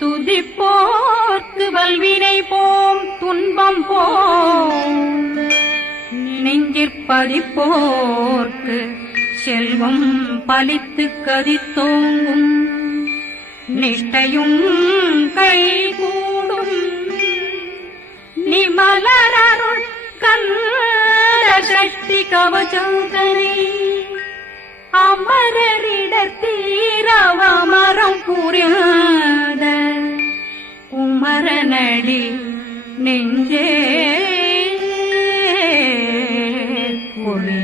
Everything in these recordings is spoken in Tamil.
துதிப்போர்க்கு வல்வினை போம் துன்பம் போம் நெஞ்சிற்பதிப்போர்க்கு செல்வம் பலித்து கதித்தோங்கும் நிஷ்டையும் கைகூடும் நிமலரருள் கந்த சக்தி கவசந்தனை அமரரிடத்தீரவமரம் புரியாத குமரனடி நெஞ்சே பொழி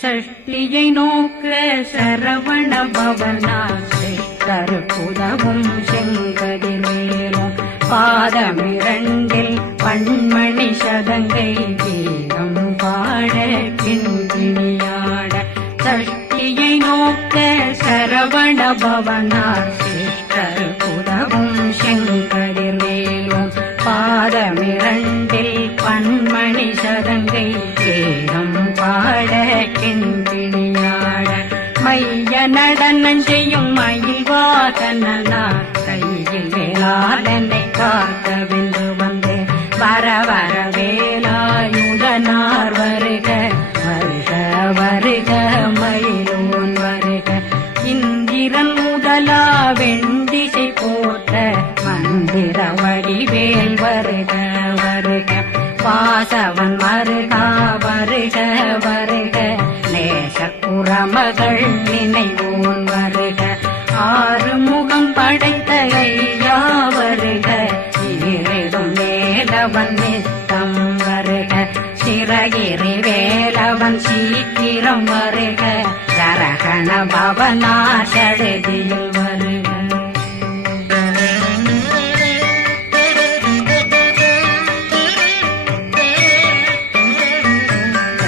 சஷ்டியை நோக்க சரவண பவனா கருப்புதவும் செங்கதிர்வேலும் பாதமிரண்டில் பண்மணி சதங்கை கீதம் பாட கிண்கிணியாட சஷ்டியை நோக்க சரவண பவனார் கருப்புதவும் செங்கதிர்வேலும் பாதமிரண்டில் பண்மணி சதங்கை கீதம் பாட கிண்கிணியாட மைய நடனம் செய்யும் மயில் வாகனார் கையில் வேளாளனை காக்க வென்று வந்து வர வர வேலாயுதனார் வருக வருக வருக மயிலோன் வருக இந்திரன் முதலா வெண்டிசை போட்ட மந்திர வடிவேல் வருக வருக வாசவன் வருகா வருக வருக நேசப்புறமகள் நினைவோன் வருக ஆறுமுகம் படைத்த ஐயா வருக ஈரிடும் வேலவன் நித்தம் வருக சிறகிரி வேலவன் சீக்கிரம் வருக சரகண பவனா சடுதியில் வருக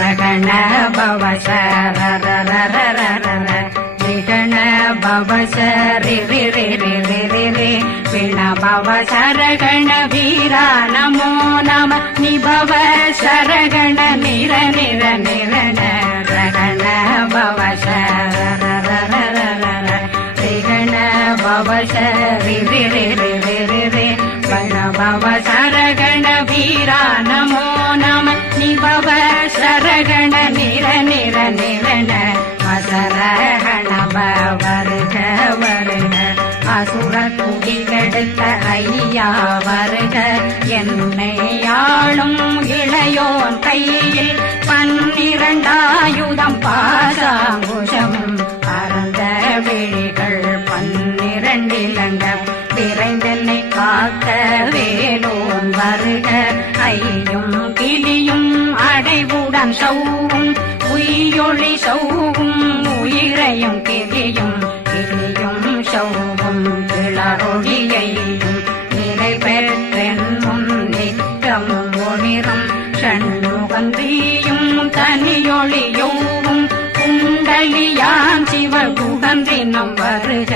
ரகண பவ சரரரரரரர விகண பவ சரி ரி ரி ரி ரி ரி ரி விண பவ சரகண வீரா நமோ நம நிபவ சரகண நிர நிர நிரண ரகண பவ சரரரரரர விகண பவ சரி ரி ரி ரி ரி ரி ரி வண பவ சரகண வீரா நமோ நம நிபவ சரகண நிர நிர நிரண அசரகண வருக வருக அசுர குடி கெடுத்த ஐயா வருக என்னை ஆளும் இளையோன் கையில் 12 பாசாங்குஷம் பரந்த விழிகள் 12 இலங்கம் விரைந்தென்னை காக்க வேலோன் வருக ஐயும் கிளியும் அடைவுடன் சௌவும் உயிரொளி சௌவும் உயிரையும் கிளியும் கிளியும் சௌவும் கிளரொழியையும் நிலை பெற்றென் முன் நித்தமும் ஒளிரும் ஷண்முகந்தியும் தனியொளியோவும் குண்டலியான் சிவகுகந்தினம் வருக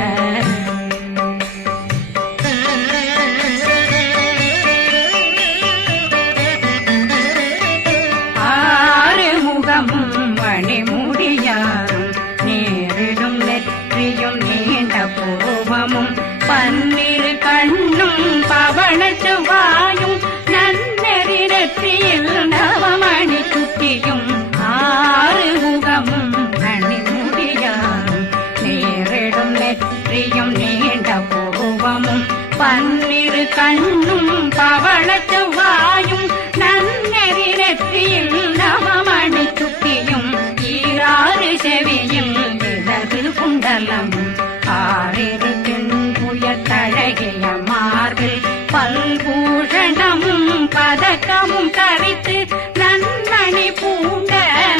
மணிமுடியாரும் நேரிடும் நெற்றியும் நீண்ட பூவமும் 12 கண்ணும் பவனத்து வாயும் நன்னெறி நெற்றியில் நவமணி குட்டியும் 6 முகமும் மணிமுடியாரும் நேரிடும் நெற்றியும் நீண்ட பூவமும் 12 கண்ணும் பவனத்து வாயும் நன்னெறி நெற்றியில் நவமணி குட்டியும் 6 செவியில் விலகு குண்டலம் 6 தின்புயத்தழகிய மார்பில் பல்பூஷணமும் பதக்கமும் தரித்து நன்மணி பூண்ட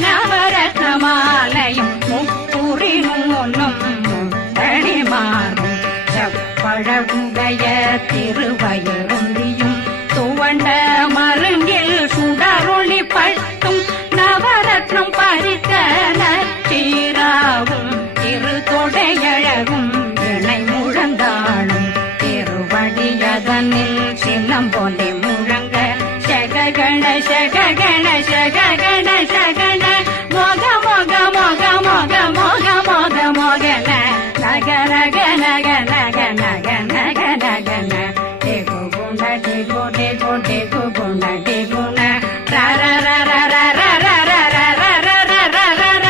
நவரத்ன மாலையும் முப்புரி நூலும் முத்தணி மாறும் செப்பழகுடைய திருவயருந்தியும் துவண்ட மருங்கில் சுடரொளி பட்டும் நவரத்னம் பறித்த நச்சீராவும் திருத்தொடையழகும் இணை முழந்தாளும் திருவடியதனில் சின்னம்பொலி முழங்க சககண சககண சககண சகண டிகு டிகு டிகு குண டிகுண ர ர ர ர ர ர ர ர ர ர ர ர ர ர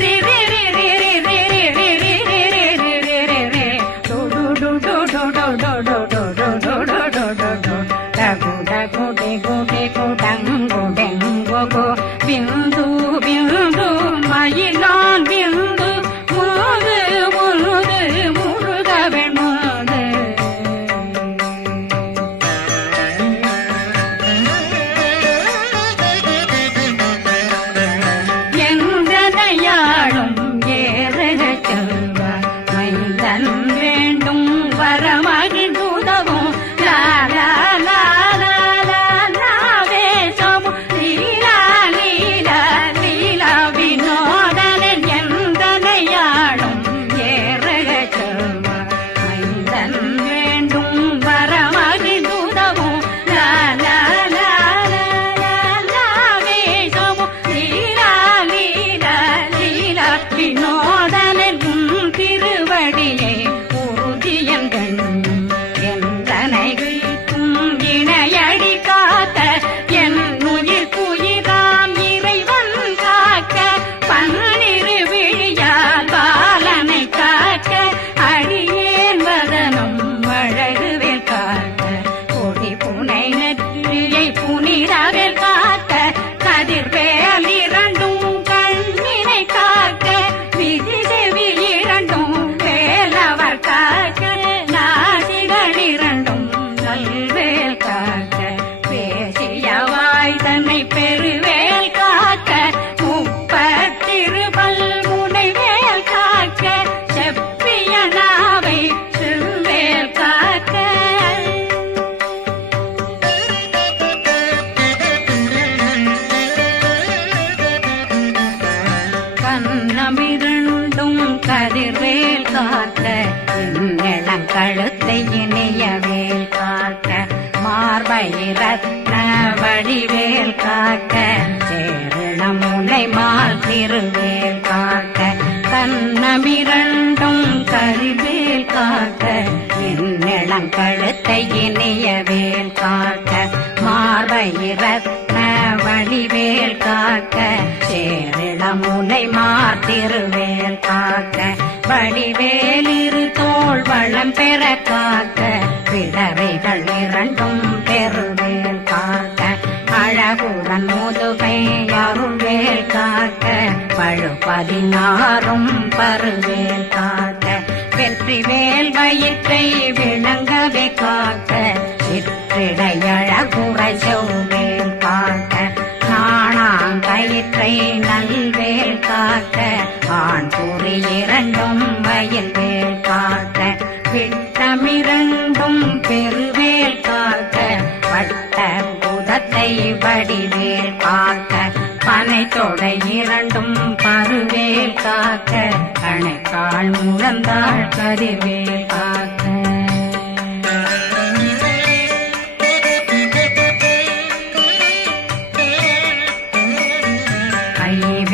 ரி ரி ரி ரி ரி ரி ரி ரி ரி ரி ரி ரி ரி ரி ரி டு டு டு டு டு டு டு டு டு டு டு டு டு டு டகு டகு டிகு டிகு டங்கு டெங்கு கு பிந்து பிந்து மயிலான் பிந்து முது முது முருகவன் முது எங்கனையாளும் ஏறக செல்வ மைந்தன் வேண்டும் வரமகிழ்ந்துதவும் லா லா லா லா லா லாவேசம் லீலா லீலா லீலா வினோதனன் எங்கனையாளும் ஏறக செல்வ மைந்தன் வேண்டும் வரமகிழ்ந்துதவும் லா லா லா லா லா லாவேசம் லீலா லீலா லீலா வினோதனன் திருவடியை உறுதியங்கள் எந்தனை வீழ்த்தும் இணையடி காத்த என் உயிர் குயிராம் இறைவன் காக்க பன்னிரு விழியால் பாலனை காக்க அடியேன் வதனம் அழகுவேல் காக்க கொடி புனை நெற்றியை புனிதவேல் காக்க கதிர்வேல் இரண்டும் கண்ணினை காக்க விதி செவி இரண்டும் வேலவர் காக்க நாசிகள் இரண்டும் நல்வேல் காக்க பேசிய வாய் தன்னை பெருவேல் காக்க முப்பத்திருபல் முனைவேல் காக்க செப்பிய நாவை செவ்வேல் காக்க கண்ணமிரண்டும் கதிர்வேல் காக்க இளம் கழுத்தை இணையவேல் காக்க மார்பை ரத்ன வடிவேல் காக்க சேரணம் முனை மால் திருவேல் காக்க கண்ணமிரண்டும் கதிர்வேல் காக்க இளம் கழுத்தை இணையவேல் காக்க மார்பை ரத்ன வடிவேல் காக்க சேரிளம் முனை மார்த்திருவேல் காக்க வடிவேல் இரு தோள் வளம் பெற காக்க பிடரைகள் இரண்டும் பெருவேல் காக்க அழகுடன் முதுகை அருள்வேல் காக்க பழு 16 பருவேல் காக்க வெற்றிவேல் வயிற்றை விளங்கவே காக்க சிற்றிடையழகுறை செவ்வேல் காக்க நாணாங்கயிற்றை நல்வேல் காக்க ஆண் குறி இரண்டும் வயல்வேல் காக்க விட்டமிரண்டும் பெருவேல் காக்க வட்ட புதத்தை வடிவேல் காக்க பனை தொடை இரண்டும் பருவேல் காக்க கணைக்கால் முழந்தாள் கதிர்வேல் காக்க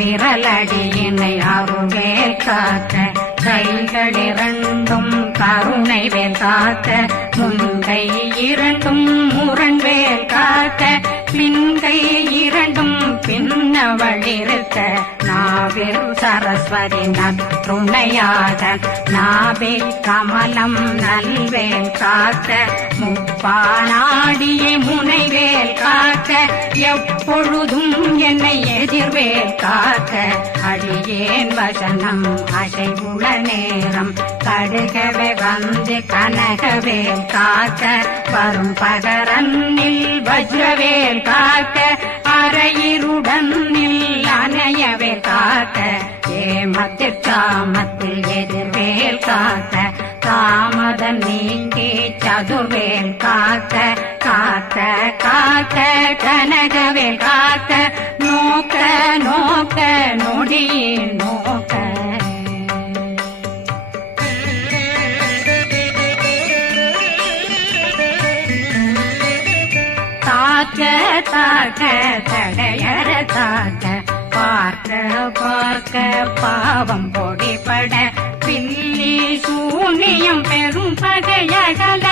விரலடியினை அருவேல் காக்க கைகள் இரண்டும் கருணை வேல் காக்க முன்கை இரண்டும் முரண்வேல் காக்க பின்கை இரண்டும் பின்னவளிருக்க நாவில் சரஸ்வதி நற்றுணையாக நாபே கமலம் நல்வேல் காக்க முப்பானாடியை முனைவேல் காக்க எப்பொழுதும் என்னை எதிர்வேல் காக்க அடியேன் வசனம் அசைவுள நேரம் கடுகவே வந்து கனகவேல் காக்க வரும் பகரன்னில் வஜ்ரவேல் காக்க அரையிருடன் அணையவேல் காக்க ஏமத்தில் காமத்தில் எதிர்வேல் காக்க தாமதம் நீங்கி சதுர்வேல் காக்க காக்க காக்க கனகவேல் காக்க நோக்க நோக்க நொடியில் நோக்க தாக்க தாக்க தடையற தாக்க பார்க்க பார்க்க பாவம் பொடிபட பில்லி சூனியம் பெரும் பகையகல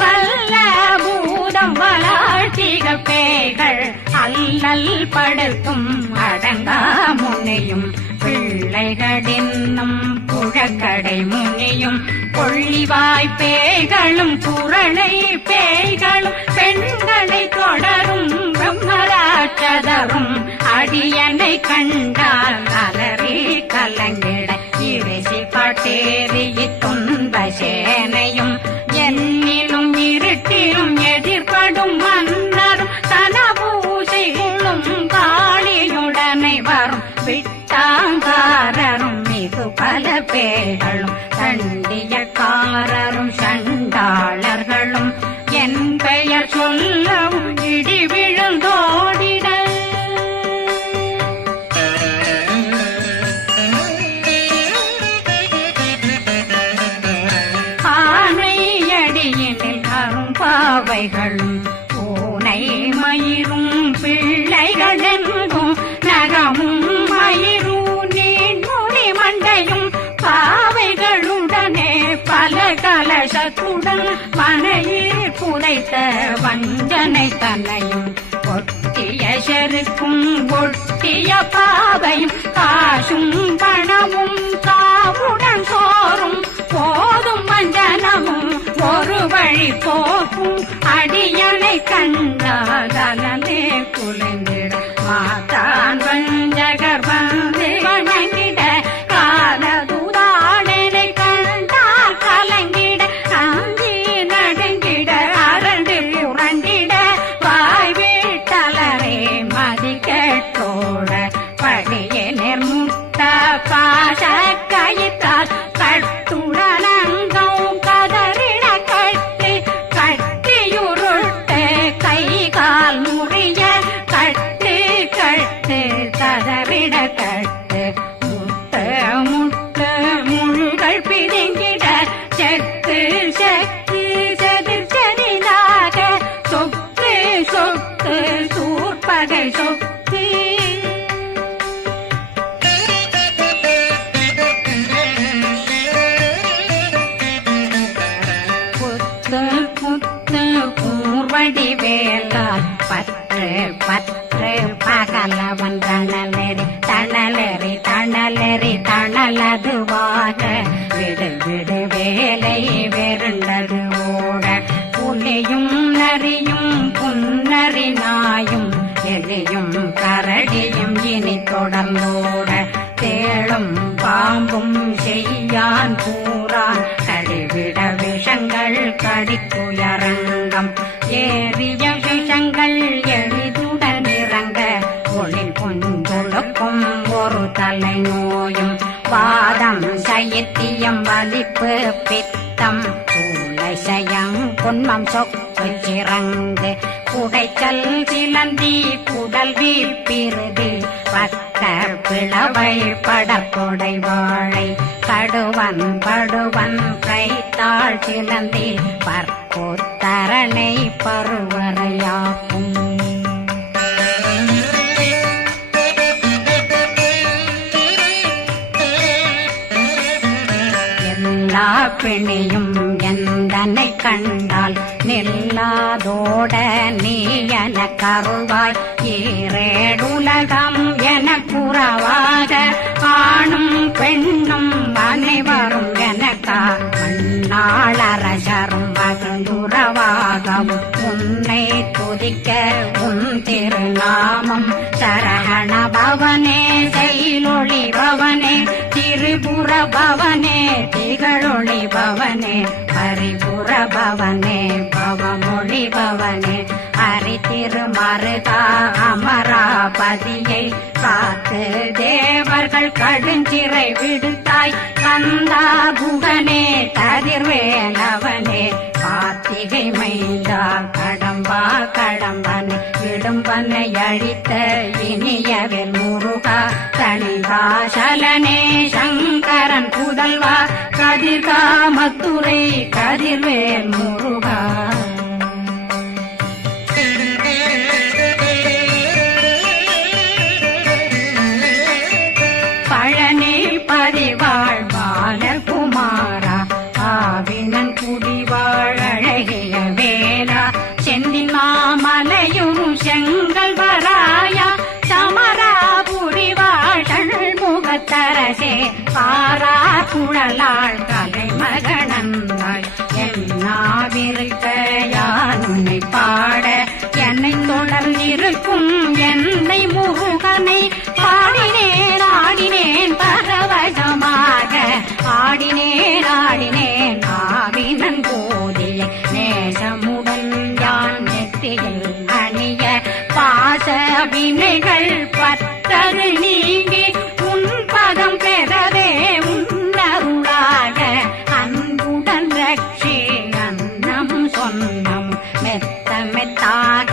வல்ல பூதம் பேய்கள் அல்லல் படுத்தும் அடங்கா முனையும் பிள்ளைகளின்னும் புழக்கடை முனியும் கொள்ளிவாய் பேய்களும் குரளை பேய்களும் பெண்களை தொடரும் பிரம்மராட்சதரும் அடியனை கண்டால் அலறி கலங்கிட இறைசி காட்டேறி துன்ப சேனையும் என்னிலும் இருட்டிலும் எதிர்படும் மன்னரும் தனபூசைகளும் காளியுடனை வரும் விட்டாங்காரரும் மிகு பல பேர்களும் சண்டியக்காரரும் சண்டாளர்களும் என் பெயர் சொல்லவும் இடி விழுந்தோடிட ஆனையடியினில் அரும்பாவைகளும் பூனை மயிரும் பிள்ளைகளெங்கும் நகமும் மயிரும் நீன்முடி மண்டையும் பாவைகளுடனே பல கலசத்துடன் மனையில் புதைத்த வஞ்சனை தன்னையும் ஒட்டிய செருக்கும் ஒட்டிய பாவையும் காசும் பணமும் காவுடன் சோறும் போதும் வஞ்சனமும் ஒரு வழி போக்கும் அடியனை கண்டாகலே குலைந்திட மாதான் வஞ்சகர் வந்து வணங்கிட காலதுதாடனை கண்டால் கலங்கிட அஞ்சி நடுங்கிட அரண்டு புரண்டிட வாய் வீட்டலரே மதி கேட்டோட படியே நிர்முட்ட பாச கயிற்றால் கட்டுடலங்கும் கதறிட கட்டி கட்டியுருட்டு கை கால் முறிய கட்டு கட்டு கதறிட கட்டு முட்டு முட்டு முள்கள் பிதுங்கிட செக்கு செக்கு செதிர் செதிலாக சொக்கு சொக்கு சூர்பகை சொக்கு கூர்வடி வேலால் பற்று பற்று பகலவன் தணலெறி தணலெறி தணலெறி தணலதுவாக விடு விடு வேலை வெருண்டது ஓட புலியும் நரியும் புன்னரி நாயும் எலியும் கரடியும் இனி தொடர்ந்தோட தேளும் பாம்பும் செய்யான் கூறான் கடிவிட விஷங்கள் கடிக்குயரங்கம் ஏறிய விஷங்கள் எளிதுடன் இறங்க ஒளில் பொஞ்சொழுக்கும் ஒரு தலை நோயும் வாதம் சைத்தியம் வலிப்பு பித்தம் சயம் பொன்மம் சொக்கு சிறங்கு குடைச்சல் சிலந்தி குடல் வீழ்பிருதி பத்த பிளவை படக்கொடை வாழை கடுவன் படுவன் கைத்தாள் சிலந்தி பற்போத்தரணை பருவரையாக்கும் எல்லா பிணியும் எந்தனை கண்டால் நில்லாதோட நீ என கருவாய் ஈரேடுலகம் என குறவாக ஆணும் பெண்ணும் அனைவரும் எனக்கா மண்ணாளரசரும் மகிழ்ந்துறவாகவும் உன்னை துதிக்க உன் திருநாமம் சரகண பவனே செயலொளி பவனே திரிபுர பவனே திகழொளி பவனே பரிபுர பவனே பவமொழி பவனே ஹரி திருமருகா அமராபதியை காத்து தேவர்கள் கடுஞ்சிறை விடுத்தாய் கந்தா குகனே கதிர்வேலவனே கார்த்திகை மைந்தா கடம்பா கடம்பனை விடும்பனை அழித்த இனியவில் முருகா தனிவாசலனே சங்கரன் புதல்வா கதிர்காமத்துறை கதிர்வேல் முருகா பழனி பதிவாழ் பாலர் குமாரா ஆவினன் குடிவாழ் அழகிய வேலா செந்தில் மாமலையும் காரா குழலாள் கலைமகனந்தாய் என்னாவிருக்க யான் உன்னை பாட என்னை தொடர்ந்திருக்கும் என்னை முருகனை பாடினேன் ஆடினேன் பரவசமாக ஆடினேன் ஆடினேன் ஆவினன் போதிய நேசமுடன் யான் நெற்றியில் அணிய பாச வினைகள் பத்தது நீங்கி உன் பதம் பெறவே உன்னருளாக அன்புடன் ரட்சி அன்னம் சொன்னம் மெத்த மெத்தாக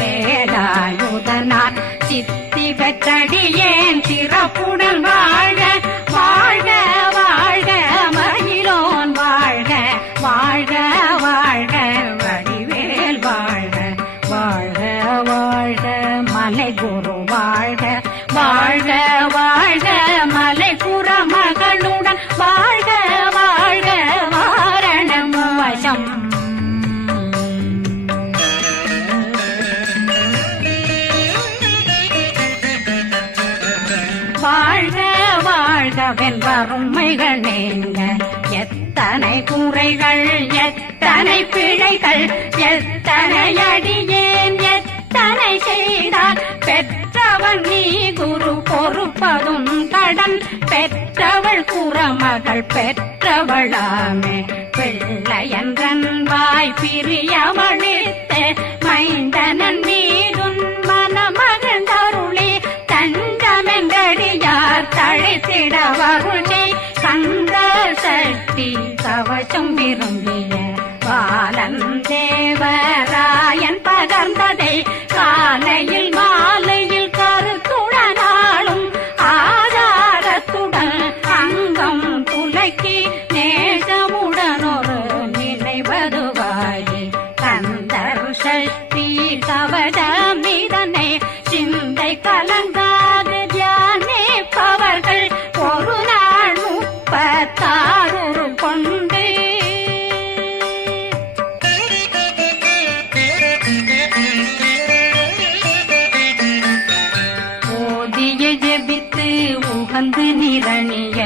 வேலாயுதனார் சித்தி பெற்றடியேன் சிறப்புடன் வாழ வாழ்க வாழ்க மகிழோன் வாழ்க வாழ்க வாழ்க வடிவேல் வாழ்க வாழ்க வாழ்க மலை குரு வாழ்க வாழ்க வாழ்க மலை குற மகளுடன் வாழ்க வாழ்க வாரணம் வசம் வாழ்க வாழ்கவென் வறுமைகள் நீங்க எத்தனை குறைகள் எத்தனை பிழைகள் எத்தனை அடியேன் எத்தனை செய்தார் பெற்றவன் நீ குரு பொறுப்பதும் கடன் பெற்றவள் குறமகள் பெற்றவளாமே பிள்ளையன்றன் வாய் பிரியவழித்த மைந்தனன் மீதுன் மனமகந்தருளே தஞ்சமென்றடியார் தழைத்திட வருளே கந்த சக்தி கவசம் விரும்பிய பாலன் தேவராயன் பகர்ந்ததை காலையில் மாலையில் கருத்துடனாலும் ஆதாரத்துடன் அங்கம் துலக்கி நேசமுடனொரு நினைவதுவாகி கந்தர் சக்தி கவசம் இதனை சிந்தை கலங்காது தியானிப்பவர்கள் ஒரு நாள் 36 கொண்டு ஓதிய ஜெபித்து உகந்து நிரணிய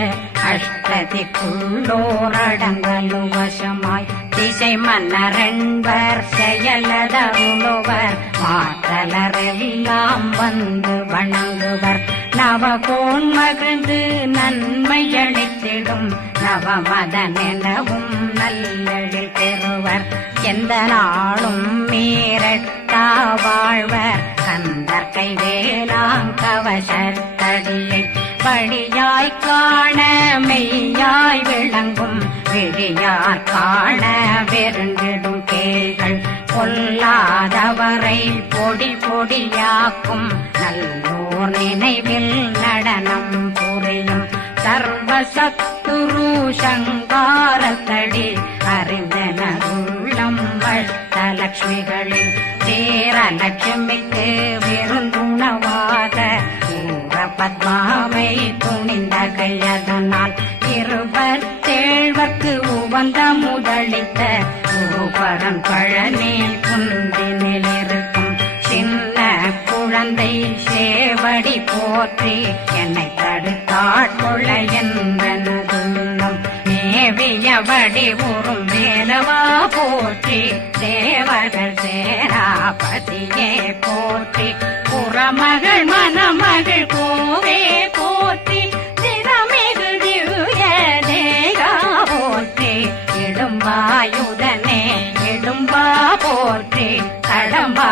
அஷ்டதிக்குள்ளோரடங்கலும் வசமாய் திசை மன்னரென்பர் செயலதருளுவர் மாற்றலரெல்லாம் வந்து வணங்குவர் நவகோன் மகிழ்ந்து நன்மையளித்திடும் நவமதனெனவும் நல்லெழில் பெறுவர் எந்த நாளும் மீறட்டா வாழ்வர் கந்தர் கைவேலாங் கவசத்தடியை படியாய் காண மெய்யாய் விளங்கும் விழியார் காண வெருண்டிடும் கேள்கள் கொல்லாதவரை பொடி பொடியாக்கும் நல்லோர் நினைவில் நடனம் புரியும் சர்வசத்துரு சங்காரத்தடி அறிந்தனருள்ளம் வட்டலட்சுமிகளின் தேரலட்சுமிக்கு விருந்துணவாத பத்மாவை துணிந்த கையதனால் 27 உவந்த முதலித்த பூபரன் பழனி குந்தினில் இருக்கும் சின்ன குழந்தை சேவடி போற்றி என்னை தடுத்தாட்கொள்ள என்பனதுள்ளம் மேவியபடி உறும் வேலவா போற்றி தேவர்கள் சேராபதியே போற்றி புறமகள் மணமகள் கோவே போற்றி திறமிகு திவ்ய தேகா போற்றி இடும்பாயுதனே இடும்பா போற்றி கடம்பா